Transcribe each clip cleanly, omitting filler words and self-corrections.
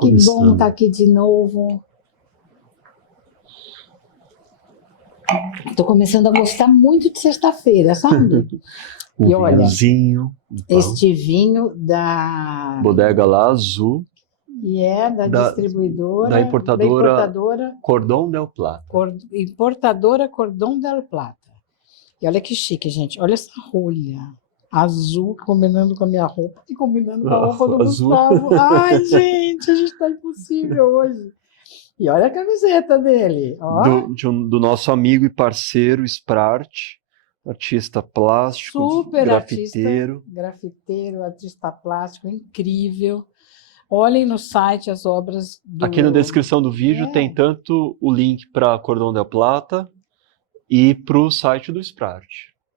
Que bom estar aqui de novo. Estou começando a gostar muito de sexta-feira, sabe? Um E olha, vinhozinho, então, este vinho da Bodega lá Azul, da da distribuidora, importadora Cordon del Plata. importadora Cordon del Plata. E olha que chique, gente. Olha essa rolha azul combinando com a minha roupa e combinando com a roupa do Azul. Gustavo. Ai, gente, a gente tá impossível hoje. E olha a camiseta dele, ó. Do nosso amigo e parceiro Sprart, artista plástico, Super grafiteiro. artista, grafiteiro, artista plástico, incrível. Olhem no site as obras do... Aqui na descrição do vídeo tem tanto o link para Cordon del Plata e para o site do Sprart.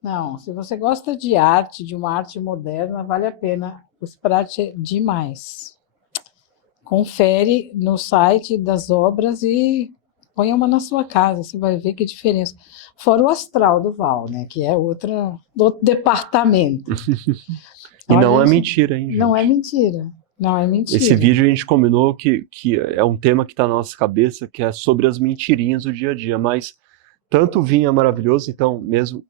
Não, se você gosta de arte, de uma arte moderna, vale a pena. O Sprart é demais. Confere no site das obras e põe uma na sua casa, você vai ver que diferença. Fora o astral do Val, né, que é outro departamento. E Olha, não é mentira, hein, gente? Não é mentira. Não é mentira. Esse vídeo a gente combinou que é um tema que está na nossa cabeça, que é sobre as mentirinhas do dia a dia, mas tanto o vinho é maravilhoso, então mesmo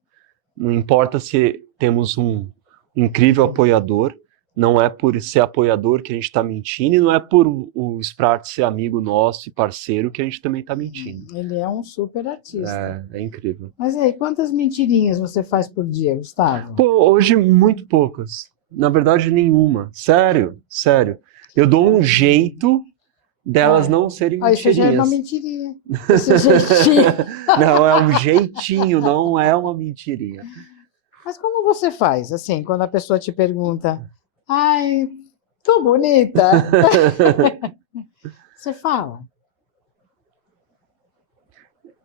não importa se temos um incrível apoiador, não é por ser apoiador que a gente está mentindo, e não é por o Sprart ser amigo nosso e parceiro que a gente também está mentindo. Ele é um super artista. É incrível. Mas aí, quantas mentirinhas você faz por dia, Gustavo? Pô, hoje muito poucas. Na verdade, nenhuma. Sério, sério. Eu dou um jeito delas não serem mentirinhas. Isso já é uma mentirinha. Esse jeitinho. Não, é um jeitinho, não é uma mentirinha. Mas como você faz, assim, quando a pessoa te pergunta, ai, tô bonita? Você fala?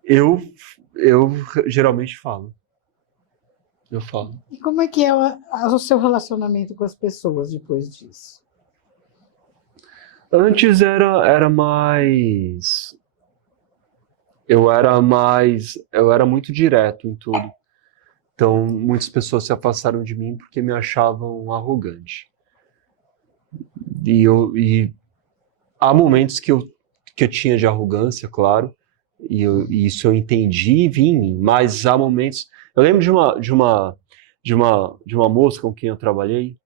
Eu geralmente falo. Eu falo. E como é que é o seu relacionamento com as pessoas depois disso? Antes era mais... Eu era muito direto em tudo. Então, muitas pessoas se afastaram de mim porque me achavam arrogante. E há momentos que eu tinha de arrogância, claro, e isso eu entendi e vi em mim, mas há momentos... Eu lembro de uma moça com quem eu trabalhei,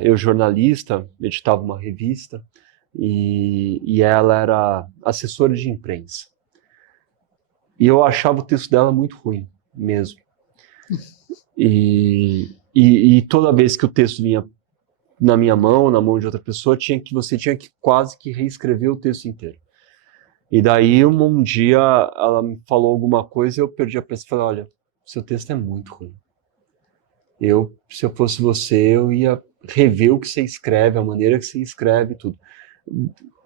eu jornalista, editava uma revista, e ela era assessora de imprensa. E eu achava o texto dela muito ruim, mesmo. E toda vez que o texto vinha na minha mão, na mão de outra pessoa, você tinha que quase que reescrever o texto inteiro. E daí, um dia, ela me falou alguma coisa e eu perdi a paciência e falei, olha, seu texto é muito ruim. Se eu fosse você, eu ia rever o que você escreve, a maneira que você escreve, tudo.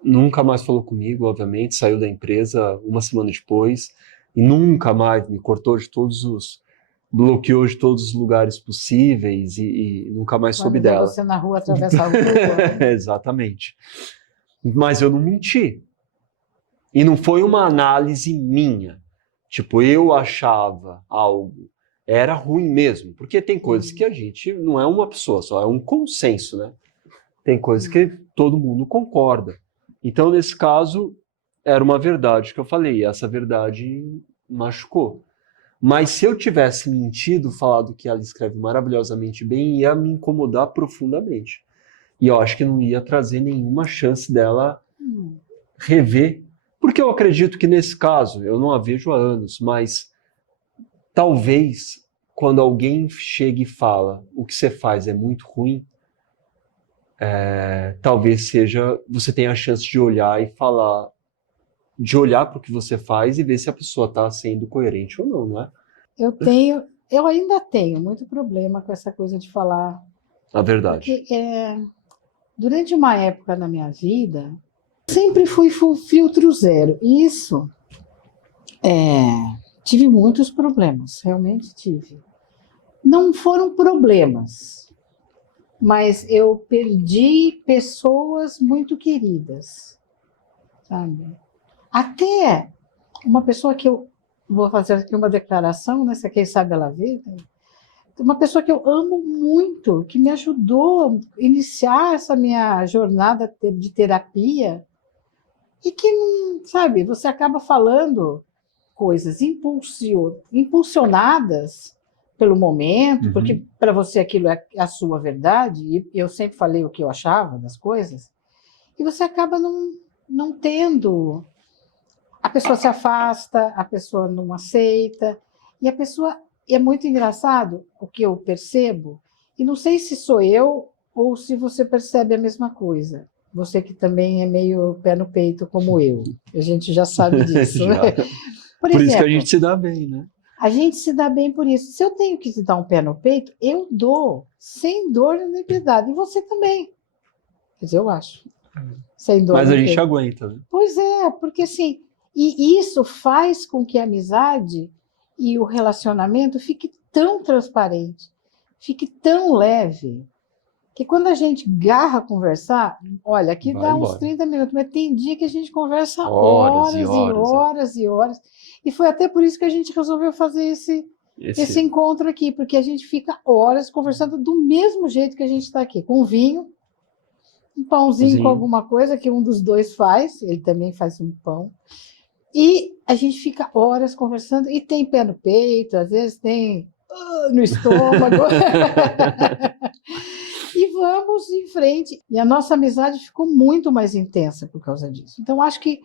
Nunca mais falou comigo, obviamente, saiu da empresa uma semana depois e nunca mais me cortou de bloqueou de todos os lugares possíveis e nunca mais soube dela. Quando você na rua, atravessa a rua. Exatamente. Mas eu não menti. E não foi uma análise minha. Tipo, eu achava algo. Era ruim mesmo. Porque tem coisas que a gente não é uma pessoa só, é um consenso, né? Tem coisas que todo mundo concorda. Então, nesse caso, era uma verdade que eu falei. E essa verdade machucou. Mas se eu tivesse mentido, falado que ela escreve maravilhosamente bem, ia me incomodar profundamente. E eu acho que não ia trazer nenhuma chance dela rever. Porque eu acredito que nesse caso, eu não a vejo há anos, mas talvez quando alguém chega e fala o que você faz é muito ruim, talvez você tenha a chance de olhar e falar, de olhar para o que você faz e ver se a pessoa está sendo coerente ou não, não é? Eu ainda tenho muito problema com essa coisa de falar. A verdade. Porque, durante uma época na minha vida, sempre fui filtro zero. Isso, tive muitos problemas, realmente tive. Não foram problemas, mas eu perdi pessoas muito queridas, sabe? Até uma pessoa que eu vou fazer aqui uma declaração, né? Se quem sabe ela vê, né? uma pessoa que eu amo muito, que me ajudou a iniciar essa minha jornada de terapia, e que, sabe, você acaba falando coisas impulsionadas pelo momento, porque para você aquilo é a sua verdade, e eu sempre falei o que eu achava das coisas, e você acaba não tendo. A pessoa se afasta, a pessoa não aceita, e a pessoa. É muito engraçado o que eu percebo, e não sei se sou eu ou se você percebe a mesma coisa. Você que também é meio pé no peito como eu. A gente já sabe disso. Já. Por Por isso que a exemplo, gente se dá bem, né? a gente se dá bem por isso. Se eu tenho que te dar um pé no peito, eu dou, sem dor nem piedade. E você também. Quer dizer, eu acho. Sem dor Mas a nem gente piedade. aguenta, né? Pois é, porque assim, e isso faz com que a amizade e o relacionamento fique tão transparente, fique tão leve, que quando a gente garra conversar, olha, aqui Vai dá uns embora. 30 minutos, mas tem dia que a gente conversa Horas e horas e horas. horas e horas. E foi até por isso que a gente resolveu fazer esse encontro aqui, porque a gente fica horas conversando do mesmo jeito que a gente está aqui, com vinho, um pãozinho com alguma coisa que um dos dois faz, ele também faz um pão. E a gente fica horas conversando, e tem pé no peito, às vezes tem no estômago. E vamos em frente. E a nossa amizade ficou muito mais intensa por causa disso. Então, acho que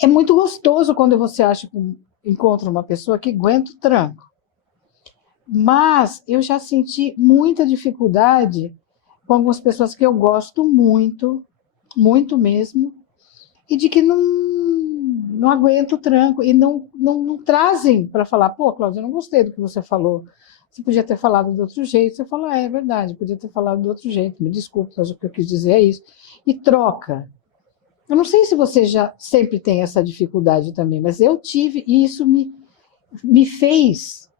é muito gostoso quando você encontra uma pessoa que aguenta o tranco. Mas eu já senti muita dificuldade com algumas pessoas que eu gosto muito, muito mesmo, e de que não aguento o tranco e não trazem para falar, pô, Cláudia, eu não gostei do que você falou. Você podia ter falado de outro jeito. Você fala, é verdade, podia ter falado de outro jeito, me desculpe, mas o que eu quis dizer é isso. E troca. Eu não sei se você já sempre tem essa dificuldade também, mas eu tive, e isso me fez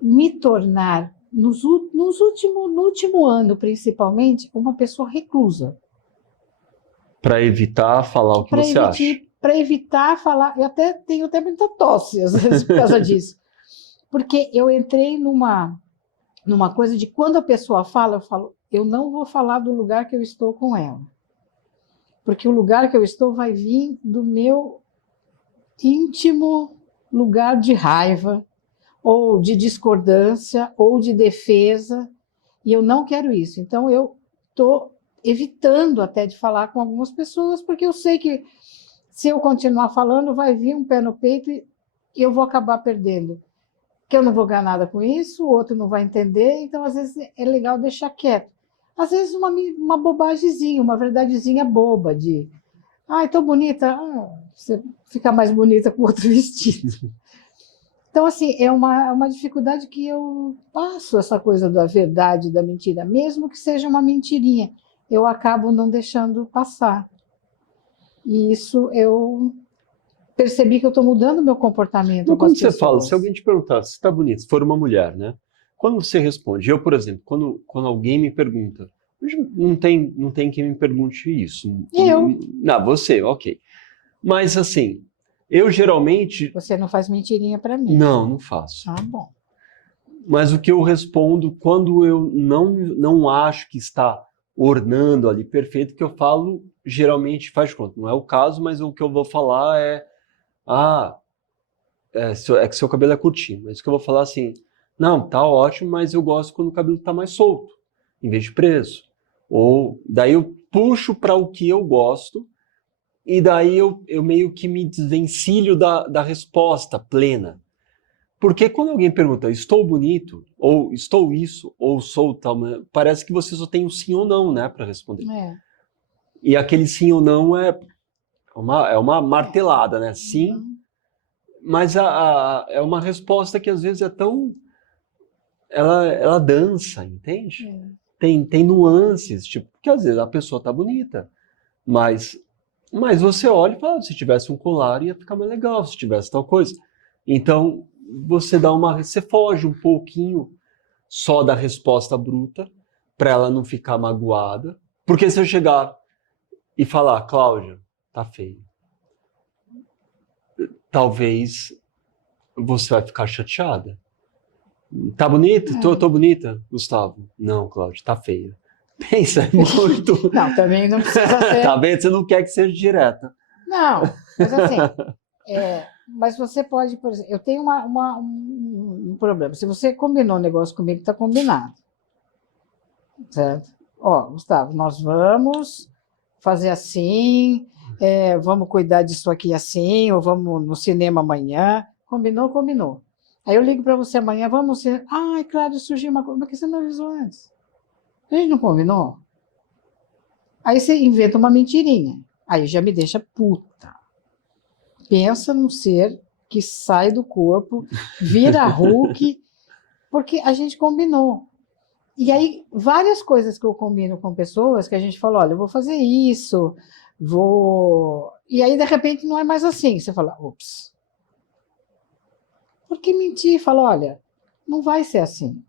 me tornar, no último ano, principalmente, uma pessoa reclusa. Para evitar falar o que você acha. Para evitar falar, eu tenho até muita tosse, às vezes, por causa disso. Porque eu entrei numa coisa de quando a pessoa fala, eu falo, eu não vou falar do lugar que eu estou com ela. Porque o lugar que eu estou vai vir do meu íntimo lugar de raiva, ou de discordância, ou de defesa, e eu não quero isso. Então, eu estou evitando até de falar com algumas pessoas, porque eu sei que se eu continuar falando, vai vir um pé no peito e eu vou acabar perdendo. Que eu não vou ganhar nada com isso, o outro não vai entender, então às vezes é legal deixar quieto. Às vezes uma bobagemzinha, uma verdadezinha boba de ai, tô bonita, você fica mais bonita com outro vestido. Então, assim, é uma dificuldade que eu passo essa coisa da verdade e da mentira, mesmo que seja uma mentirinha, eu acabo não deixando passar. E isso eu percebi que eu estou mudando meu comportamento Mas com as quando você pessoas. fala, se alguém te perguntar se está bonito, se for uma mulher, né? Quando você responde, eu, por exemplo, quando alguém me pergunta, hoje não tem quem me pergunte isso. Eu. Não, você, ok. Mas assim, eu geralmente. Você não faz mentirinha para mim. Não faço. Ah, bom. Mas o que eu respondo quando eu não acho que está ornando ali perfeito, que eu falo, geralmente faz de conta. Não é o caso, mas o que eu vou falar é. É que seu cabelo é curtinho, mas o que eu vou falar assim, não, tá ótimo, mas eu gosto quando o cabelo tá mais solto, em vez de preso. Ou daí eu puxo para o que eu gosto, e daí eu meio que me desvencilho da resposta plena. Porque quando alguém pergunta, estou bonito, ou estou isso, ou sou tal, parece que você só tem um sim ou não, né, para responder. É. E aquele sim ou não é uma martelada, né? Sim. Mas é uma resposta que às vezes é tão. Ela dança, entende? Tem nuances, tipo, porque às vezes a pessoa tá bonita, mas você olha e fala, se tivesse um colar ia ficar mais legal, se tivesse tal coisa. Então, você foge um pouquinho só da resposta bruta, para ela não ficar magoada. Porque se eu chegar e falar, Cláudia, tá feio, talvez você vai ficar chateada. Tá bonita? Tô bonita, Gustavo? Não, Cláudio, tá feia. Pensa muito. Não, também não precisa ser. Tá vendo? Você não quer que seja direta. Não, mas assim, mas você pode, por exemplo, eu tenho um problema. Se você combinou um negócio comigo, está combinado. Certo? Ó, Gustavo, nós vamos fazer assim, vamos cuidar disso aqui assim, ou vamos no cinema amanhã. Combinou, combinou. Aí eu ligo para você amanhã, vamos ser. Ai, claro, surgiu uma coisa, mas que você não avisou antes? A gente não combinou? Aí você inventa uma mentirinha. Aí já me deixa puta. Pensa num ser que sai do corpo, vira Hulk, porque a gente combinou. E aí, várias coisas que eu combino com pessoas, que a gente fala, olha, eu vou fazer isso, vou... E aí, de repente, não é mais assim. Você fala, ops. Por que mentir? Fala, olha, não vai ser assim.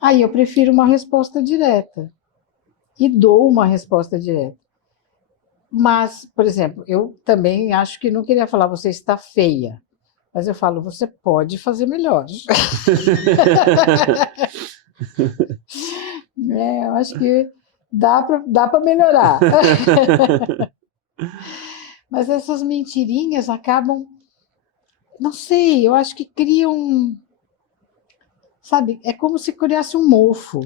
Aí eu prefiro uma resposta direta. E dou uma resposta direta. Mas, por exemplo, eu também acho que não queria falar, você está feia. Mas eu falo, você pode fazer melhor. Eu acho que dá para melhorar. Mas essas mentirinhas acabam, não sei, eu acho que criam, sabe, é como se criasse um mofo.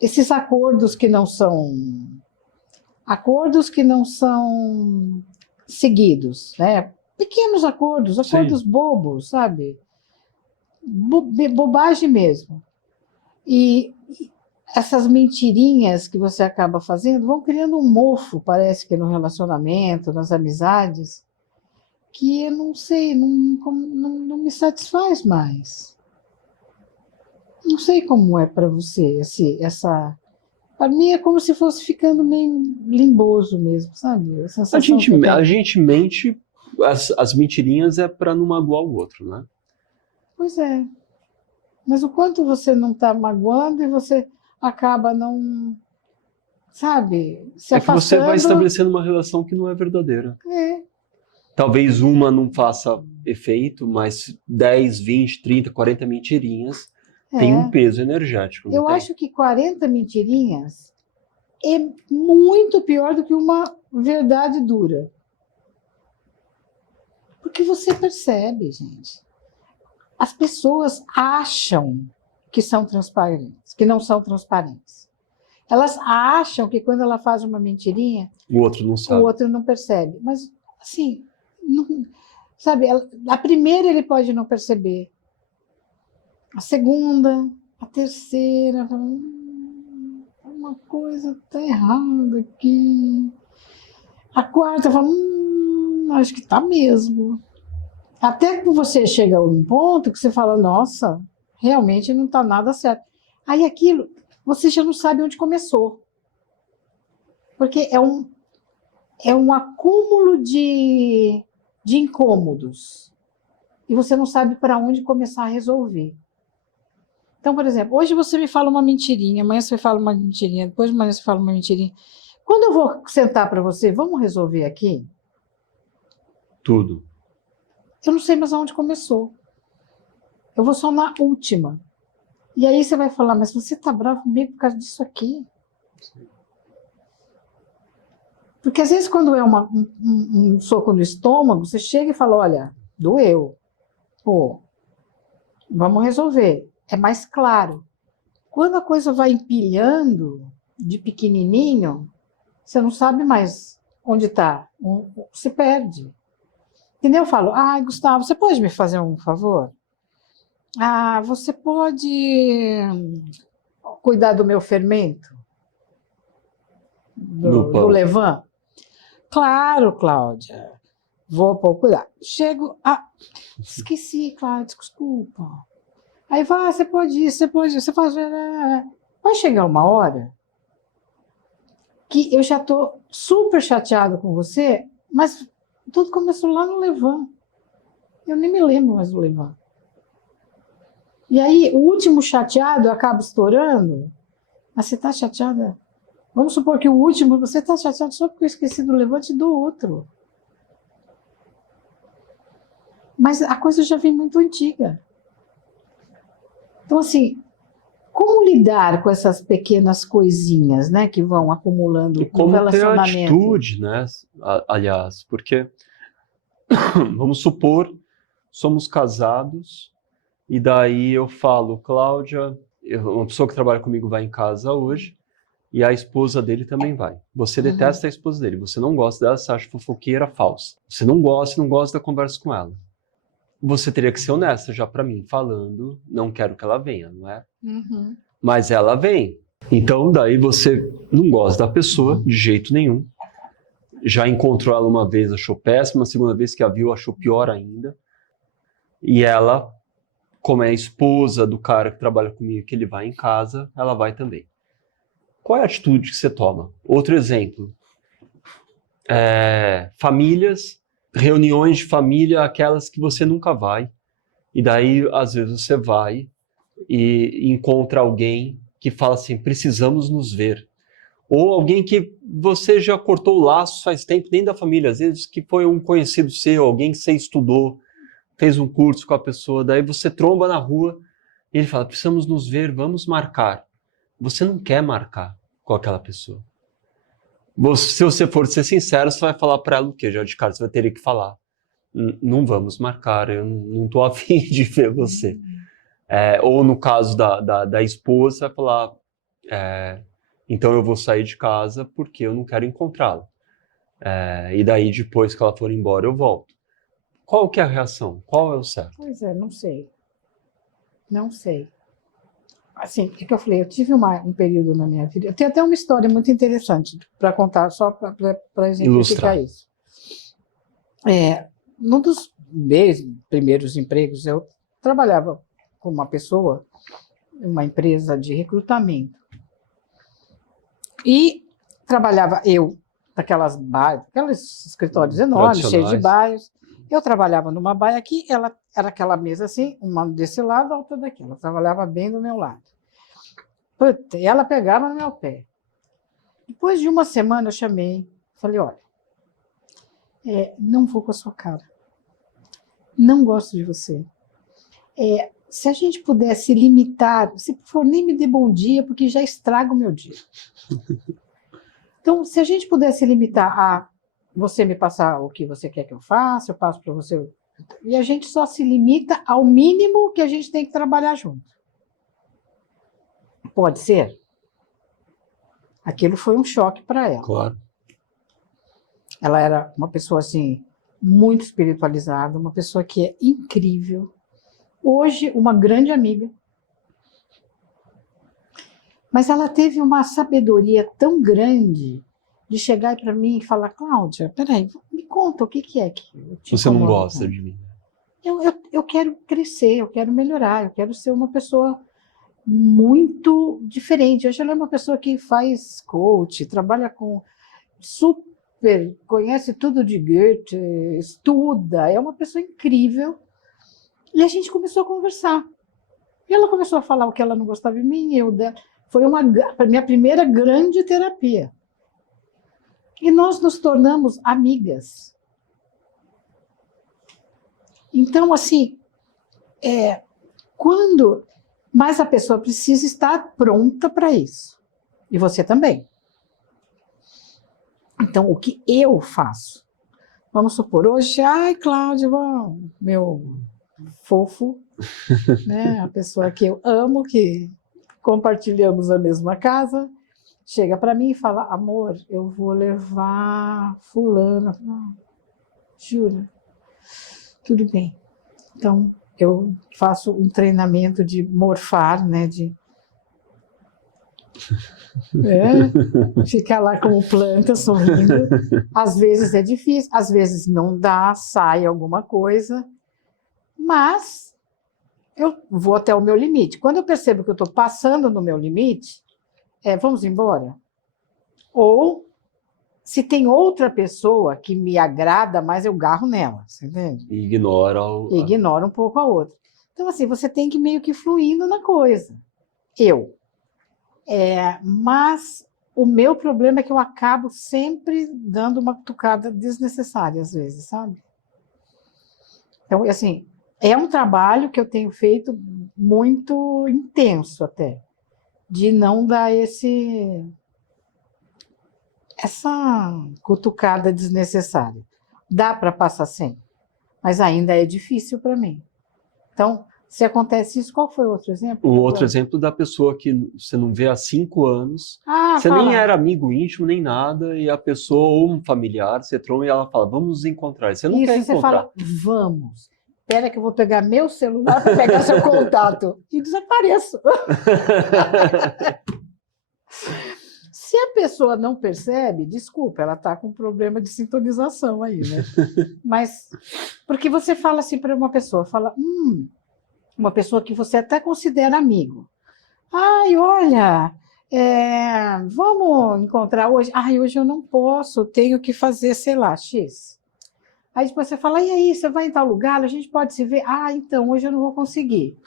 Esses acordos que não são seguidos, né? Pequenos acordos Sim. bobos, sabe? Bobagem mesmo. E essas mentirinhas que você acaba fazendo vão criando um mofo, parece que no relacionamento, nas amizades, que eu não sei, não me satisfaz mais. Não sei como é para você, para mim é como se fosse ficando meio limboso mesmo, sabe? A sensação que eu A tenho. gente mente, as mentirinhas é para não magoar o outro, né? Pois é. Mas o quanto você não está magoando e você acaba não, sabe, se É que você vai afastando. estabelecendo uma relação que não é verdadeira. É, Talvez uma não faça efeito, mas 10, 20, 30, 40 mentirinhas tem um é. peso energético, não Eu tem? acho que 40 mentirinhas é muito pior do que uma verdade dura. Porque você percebe, gente. As pessoas acham que são transparentes, que não são transparentes. Elas acham que quando ela faz uma mentirinha, O outro não o sabe. outro não percebe. Mas, assim, não, sabe, a primeira ele pode não perceber. A segunda, a terceira, uma coisa está errada aqui. A quarta fala, acho que está mesmo. Até que você chega a um ponto que você fala, nossa, realmente não está nada certo. Aí aquilo, você já não sabe onde começou. Porque é um acúmulo de incômodos. E você não sabe para onde começar a resolver. Então, por exemplo, hoje você me fala uma mentirinha, amanhã você fala uma mentirinha, depois de amanhã você fala uma mentirinha. Quando eu vou sentar para você, vamos resolver aqui? Tudo. Eu não sei mais aonde começou. Eu vou só na última. E aí você vai falar, mas você está bravo comigo por causa disso aqui? Porque às vezes quando é um soco no estômago, você chega e fala, olha, doeu. Pô, vamos resolver. É mais claro. Quando a coisa vai empilhando de pequenininho, você não sabe mais onde está. Se perde. Entendeu? Eu falo, Gustavo, você pode me fazer um favor? Você pode cuidar do meu fermento? No Do pão. levain? Claro, Cláudia. Vou cuidar. Chego. Esqueci, Cláudia, desculpa. Aí vai, você pode ir, você faz. Vai chegar uma hora que eu já estou super chateada com você, mas tudo começou lá no levain. Eu nem me lembro mais do levain. E aí, o último chateado acaba estourando. Mas você está chateada? Vamos supor que o último, você está chateado só porque eu esqueci do levante do outro. Mas a coisa já vem muito antiga. Então, assim, como lidar com essas pequenas coisinhas, né, que vão acumulando E no como ter relacionamento? atitude, né? Aliás, porque, vamos supor, somos casados, e daí eu falo, Cláudia, uma pessoa que trabalha comigo vai em casa hoje, e a esposa dele também vai. Você detesta a esposa dele, você não gosta dela, você acha fofoqueira falsa. Você não gosta da conversa com ela. Você teria que ser honesta já para mim, falando, não quero que ela venha, não é? Uhum. Mas ela vem. Então, daí você não gosta da pessoa de jeito nenhum. Já encontrou ela uma vez, achou péssima, a segunda vez que a viu, achou pior ainda. E ela, como é a esposa do cara que trabalha comigo, que ele vai em casa, ela vai também. Qual é a atitude que você toma? Outro exemplo. Famílias, reuniões de família, aquelas que você nunca vai. E daí, às vezes, você vai e encontra alguém que fala assim, precisamos nos ver. Ou alguém que você já cortou o laço faz tempo, nem da família, às vezes que foi um conhecido seu, alguém que você estudou, fez um curso com a pessoa, daí você tromba na rua e ele fala, precisamos nos ver, vamos marcar. Você não quer marcar com aquela pessoa. Se você for ser sincero, você vai falar para ela o quê? Já de cara, você vai ter que falar. Não vamos marcar, eu não estou afim de ver você. Ou no caso da esposa, você vai falar, então eu vou sair de casa porque eu não quero encontrá-la. E daí depois que ela for embora eu volto. Qual que é a reação? Qual é o certo? Pois é, não sei. Não sei. Assim, é que eu falei, eu tive um período na minha vida. Eu tenho até uma história muito interessante para contar, só para exemplificar Ilustrar. isso. Num dos meus primeiros empregos, eu trabalhava com uma pessoa, uma empresa de recrutamento. E trabalhava eu, aqueles escritórios enormes, cheios de baias. Eu trabalhava numa baia aqui, ela era aquela mesa assim, uma desse lado, a outra daqui. Ela trabalhava bem do meu lado. Puta, e ela pegava no meu pé. Depois de uma semana eu chamei, falei, olha, não vou com a sua cara. Não gosto de você. Se a gente pudesse limitar, se for nem me dê bom dia, porque já estraga o meu dia. Então, se a gente pudesse limitar a você me passar o que você quer que eu faça, eu passo para você. E a gente só se limita ao mínimo que a gente tem que trabalhar junto. Pode ser? Aquilo foi um choque para ela. Claro. Ela era uma pessoa assim, muito espiritualizada, uma pessoa que é incrível. Hoje, uma grande amiga. Mas ela teve uma sabedoria tão grande de chegar para mim e falar, Cláudia, peraí, me conta o que é que te Você não incomoda gosta tanto? de mim. Eu quero crescer, eu quero melhorar, eu quero ser uma pessoa muito diferente. Hoje ela é uma pessoa que faz coach, trabalha com super, conhece tudo de Goethe, estuda, é uma pessoa incrível. E a gente começou a conversar. E ela começou a falar o que ela não gostava de mim, eu dela. Foi a minha primeira grande terapia. E nós nos tornamos amigas. Então, assim, mas a pessoa precisa estar pronta para isso. E você também. Então, o que eu faço? Vamos supor, hoje, ai, Cláudia, meu fofo, né? A pessoa que eu amo, que compartilhamos a mesma casa, chega para mim e fala, amor, eu vou levar fulana. Não, jura? Tudo bem. Então, eu faço um treinamento de morfar, né? Ficar lá como planta, sorrindo. Às vezes é difícil, às vezes não dá, sai alguma coisa, mas eu vou até o meu limite. Quando eu percebo que eu estou passando no meu limite, vamos embora. Ou, se tem outra pessoa que me agrada, mas eu garro nela, você entende? Ignora Ignora um pouco a outra. Então, assim, você tem que meio que fluindo na coisa. Mas o meu problema é que eu acabo sempre dando uma cutucada desnecessária, às vezes, sabe? Então, assim, é um trabalho que eu tenho feito muito intenso até, de não dar essa cutucada desnecessária. Dá para passar sem, mas ainda é difícil para mim. Então, se acontece isso, qual foi o outro exemplo? O outro exemplo da pessoa que você não vê há 5 anos, Ah, você nem fala. era amigo íntimo, nem nada, e a pessoa, ou um familiar, você tromba e ela fala, vamos nos encontrar. E você não quer Isso, você encontrar. fala, vamos. Espera que eu vou pegar meu celular para pegar seu contato. E desapareço. Se a pessoa não percebe, desculpa, ela está com um problema de sintonização aí, né? Mas, porque você fala assim para uma pessoa, fala, uma pessoa que você até considera amigo. Ai, olha, vamos encontrar hoje? Ai, hoje eu não posso, tenho que fazer, sei lá, X. Aí depois você fala, e aí, você vai em tal lugar? A gente pode se ver? Ah, então, hoje eu não vou conseguir.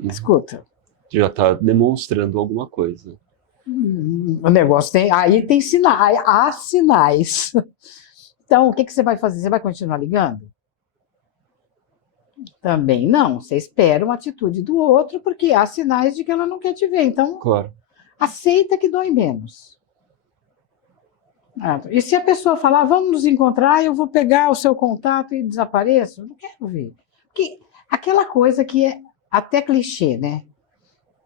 Escuta. Já está demonstrando alguma coisa. O negócio tem. Aí tem sinais, há sinais. Então, o que você vai fazer? Você vai continuar ligando? Também não. Você espera uma atitude do outro, porque há sinais de que ela não quer te ver. Então, Claro. aceita que dói menos. E se a pessoa falar, vamos nos encontrar, eu vou pegar o seu contato e desapareço? Eu não quero ver. Porque aquela coisa que é até clichê, né?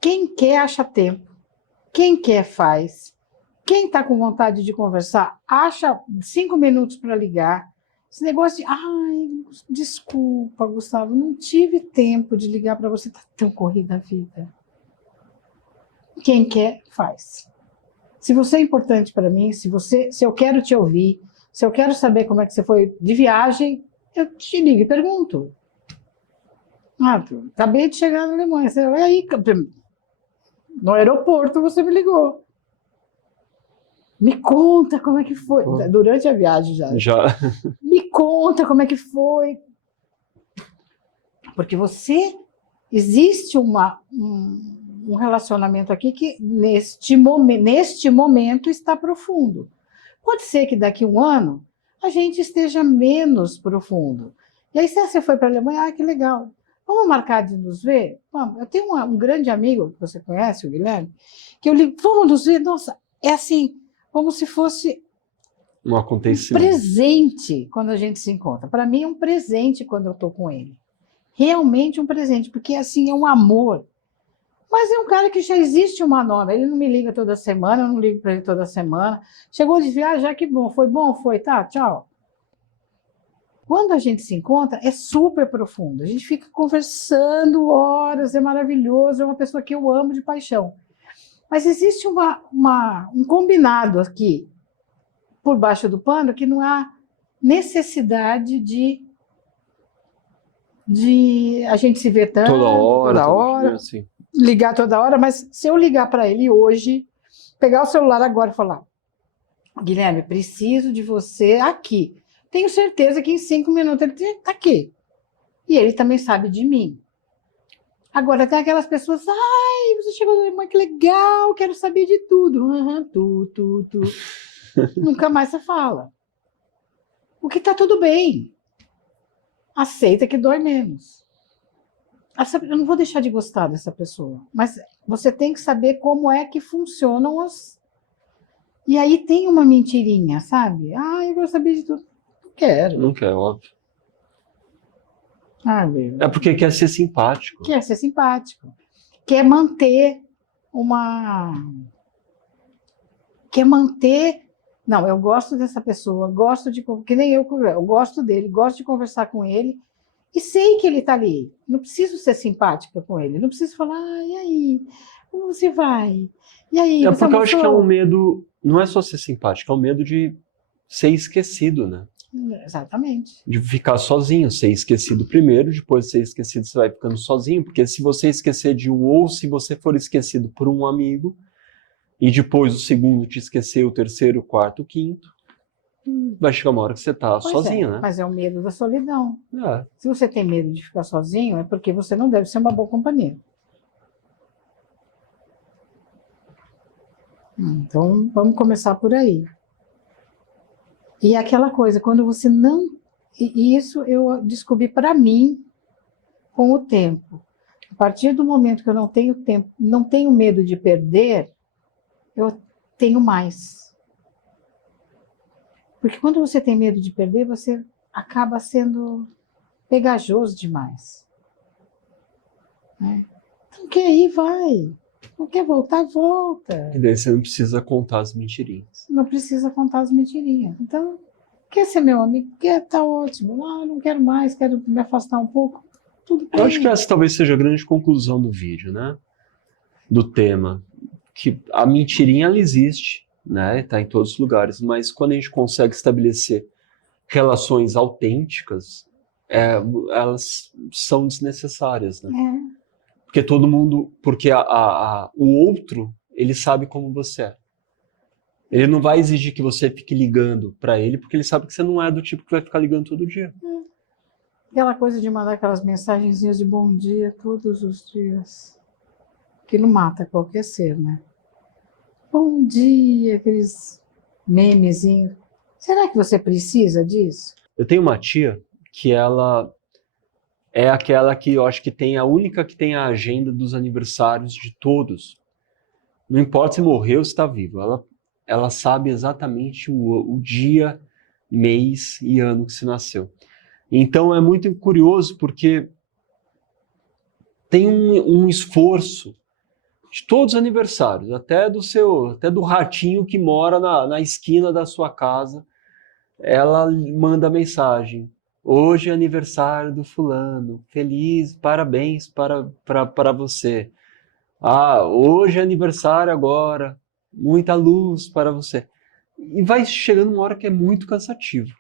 Quem quer acha tempo, quem quer faz, quem está com vontade de conversar acha 5 minutos para ligar. Esse negócio de, ai, desculpa, Gustavo, não tive tempo de ligar para você, está tão corrida a vida. Quem quer faz. Se você é importante para mim, se eu quero te ouvir, se eu quero saber como é que você foi de viagem, eu te ligo e pergunto. Acabei de chegar na Alemanha. Você, e aí, no aeroporto você me ligou. Me conta como é que foi. Durante a viagem já. Me conta como é que foi. Porque existe um relacionamento aqui que neste momento está profundo. Pode ser que daqui a um ano a gente esteja menos profundo. E aí, se você foi para a Alemanha, que legal. Vamos marcar de nos ver? Vamos. Eu tenho um grande amigo, que você conhece, o Guilherme, que eu ligo, vamos nos ver? Nossa, é assim, como se fosse um acontecimento. Presente quando a gente se encontra. Para mim é um presente quando eu estou com ele. Realmente um presente, porque assim é um amor. Mas é um cara que já existe uma norma. Ele não me liga toda semana, eu não ligo para ele toda semana. Chegou de viagem, que bom, foi, tá, tchau. Quando a gente se encontra, é super profundo. A gente fica conversando horas, é maravilhoso, é uma pessoa que eu amo de paixão. Mas existe um combinado aqui, por baixo do pano, que não há necessidade de a gente se ver tanto, toda hora, dia, assim. ligar toda hora, mas se eu ligar para ele hoje, pegar o celular agora e falar, Guilherme, preciso de você aqui. Tenho certeza que em 5 minutos ele está aqui. E ele também sabe de mim. Agora, tem aquelas pessoas, ai, você chegou na Alemanha, que legal, quero saber de tudo. Tu. Nunca mais você fala. O que está tudo bem. Aceita que dói menos. Eu não vou deixar de gostar dessa pessoa, mas você tem que saber como é que funcionam as... E aí tem uma mentirinha, sabe? Ah, eu vou saber de tudo. Não quero. Não quer, óbvio. Sabe? É porque quer ser simpático. Quer ser simpático. Quer manter Quer manter... Não, eu gosto dessa pessoa, gosto de... Que nem eu gosto dele, gosto de conversar com ele, e sei que ele está ali. Não preciso ser simpática com ele. Não preciso falar, e aí? Como você vai? E aí? É Você porque eu acho que é um almoçou? medo, não é só ser simpático, é um medo de ser esquecido, né? Exatamente. De ficar sozinho, ser esquecido primeiro, depois de ser esquecido você vai ficando sozinho, porque se você esquecer de um, ou se você for esquecido por um amigo, e depois o segundo te esquecer, o terceiro, o quarto, o quinto, vai chegar uma hora que você está sozinho, né? Mas é o medo da solidão. É. Se você tem medo de ficar sozinho, é porque você não deve ser uma boa companhia. Então, vamos começar por aí. E aquela coisa, quando você não E isso eu descobri para mim com o tempo. A partir do momento que eu não tenho tempo, não tenho medo de perder, eu tenho mais. Porque quando você tem medo de perder, você acaba sendo pegajoso demais. Né? Então, quer ir, vai. Não quer voltar, volta. E daí você não precisa contar as mentirinhas. Não precisa contar as mentirinhas. Então, quer ser meu amigo? Quer, tá ótimo. Ah, não quero mais, quero me afastar um pouco. Tudo bem. Eu acho que essa talvez seja a grande conclusão do vídeo, né? Do tema. Que a mentirinha, ela existe, né? Tá em todos os lugares. Mas quando a gente consegue estabelecer relações autênticas, elas são desnecessárias, né? É. Porque todo mundo... Porque o outro, ele sabe como você é. Ele não vai exigir que você fique ligando para ele, porque ele sabe que você não é do tipo que vai ficar ligando todo dia. Aquela coisa de mandar aquelas mensagenzinhas de bom dia todos os dias. Aquilo mata qualquer ser, né? Bom dia, aqueles memezinhos. Será que você precisa disso? Eu tenho uma tia que ela é aquela que eu acho que tem a única que tem a agenda dos aniversários de todos. Não importa se morreu ou se está vivo. Ela sabe exatamente o dia, mês e ano que se nasceu. Então é muito curioso porque tem um esforço de todos os aniversários, até do ratinho que mora na esquina da sua casa. Ela manda mensagem. Hoje é aniversário do fulano. Feliz, parabéns para você. Ah, hoje é aniversário agora. Muita luz para você. E vai chegando uma hora que é muito cansativo,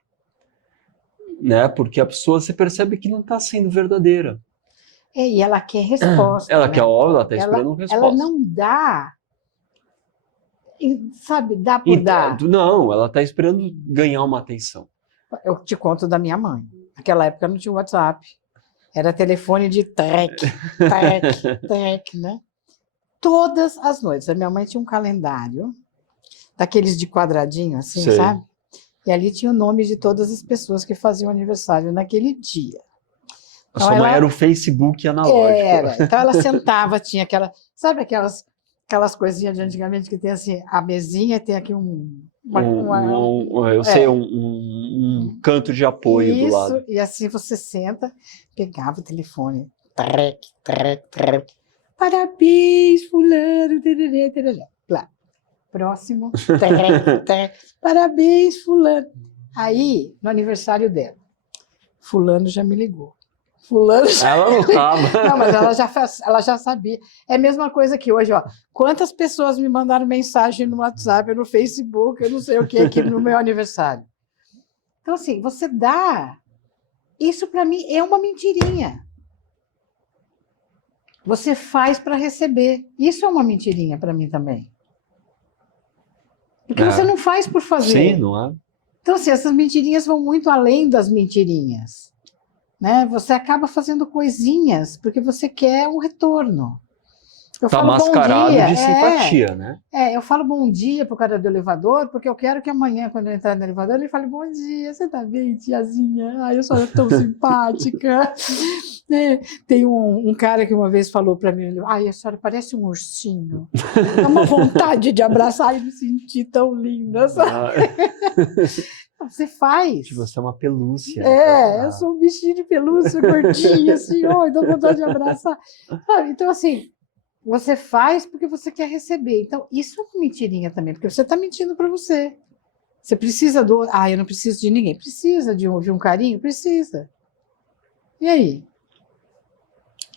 né? Porque a pessoa, você percebe que não está sendo verdadeira. E ela quer resposta. Ela né? quer, ela está esperando uma resposta. Ela não dá, sabe, dá por dar. Não, ela está esperando ganhar uma atenção. Eu te conto da minha mãe. Naquela época não tinha WhatsApp. Era telefone de treque, né? Todas as noites. A minha mãe tinha um calendário, daqueles de quadradinho, assim, Sei. sabe? E ali tinha o nome de todas as pessoas que faziam aniversário naquele dia. A sua mãe era o Facebook analógico. Era. Então ela sentava, tinha aquela... Sabe aquelas coisinhas de antigamente que tem assim, a mesinha tem aqui um canto de apoio do lado. Isso, e assim você senta, pegava o telefone, trec. Parabéns, fulano, tererê, tererê. Lá. Próximo, trec. Parabéns, fulano. Aí, no aniversário dela, fulano já me ligou. Fulano já... Ela não estava. Não, mas ela já sabia. É a mesma coisa que hoje, ó. Quantas pessoas me mandaram mensagem no WhatsApp, no Facebook, eu não sei o que, aqui no meu aniversário. Então, assim, você dá... Isso, para mim, é uma mentirinha. Você faz para receber. Isso é uma mentirinha para mim também. Porque você não faz por fazer. Sim, não é? Então, assim, essas mentirinhas vão muito além das mentirinhas. Né? Você acaba fazendo coisinhas porque você quer um retorno. Eu tá falo mascarado bom dia, de simpatia, né? Eu falo bom dia pro cara do elevador, porque eu quero que amanhã, quando eu entrar no elevador, ele fale bom dia, você tá bem, tiazinha? Ai, eu sou tão simpática. Tem um cara que uma vez falou para mim, ai, a senhora parece um ursinho. Dá uma vontade de abraçar e me sentir tão linda, sabe? Você faz. Você é uma pelúcia. Eu sou um bichinho de pelúcia, gordinha, assim, dá vontade de abraçar. Então, assim, você faz porque você quer receber. Então, isso é uma mentirinha também, porque você está mentindo para você. Você precisa eu não preciso de ninguém. Precisa de um carinho? Precisa. E aí?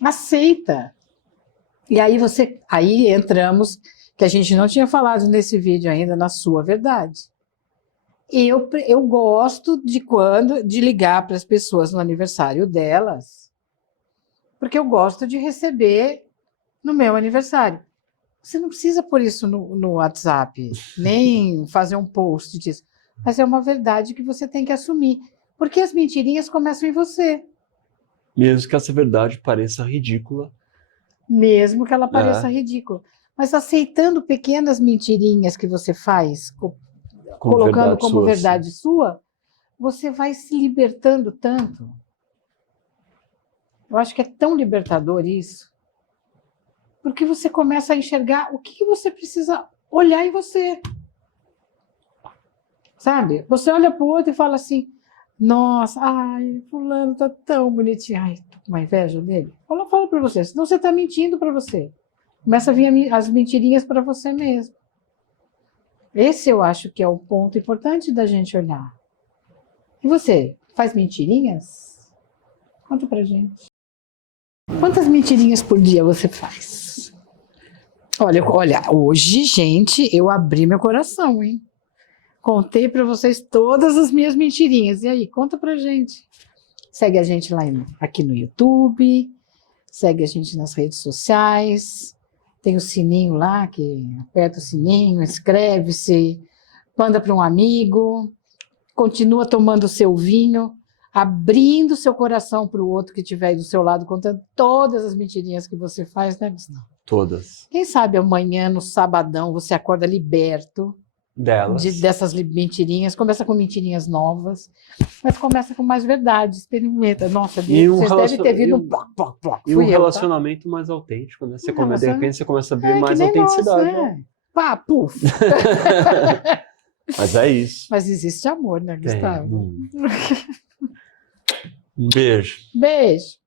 Aceita. E aí entramos, que a gente não tinha falado nesse vídeo ainda, na sua verdade. Eu gosto de ligar para as pessoas no aniversário delas, porque eu gosto de receber no meu aniversário. Você não precisa pôr isso no WhatsApp, nem fazer um post disso, mas é uma verdade que você tem que assumir, porque as mentirinhas começam em você. Mesmo que essa verdade pareça ridícula. Mesmo que ela pareça ridícula. Mas aceitando pequenas mentirinhas que você faz, colocando como verdade sua, você vai se libertando tanto. Eu acho que é tão libertador isso. Porque você começa a enxergar o que você precisa olhar em você. Sabe? Você olha para o outro e fala assim, nossa, ai, fulano tá tão bonitinho. Ai, tô com uma inveja dele. Fala para você, senão você está mentindo para você. Começa a vir as mentirinhas para você mesmo. Esse eu acho que é o ponto importante da gente olhar. E você, faz mentirinhas? Conta pra gente. Quantas mentirinhas por dia você faz? Olha, hoje, gente, eu abri meu coração, hein? Contei para vocês todas as minhas mentirinhas. E aí, conta pra gente. Segue a gente lá aqui no YouTube, segue a gente nas redes sociais, tem o sininho lá, que aperta o sininho, inscreve-se, manda para um amigo, continua tomando o seu vinho, abrindo seu coração para o outro que estiver aí do seu lado, contando todas as mentirinhas que você faz, né, Gustavo? Todas. Quem sabe amanhã, no sabadão, você acorda liberto dessas mentirinhas, começa com mentirinhas novas, mas começa com mais verdade, experimenta. Nossa, vocês devem ter vindo E um relacionamento mais autêntico, né? Você de repente você começa a ver mais autenticidade. Né? Pá, puf. Mas é isso. Mas existe amor, né, Gustavo? Um beijo. Beijo.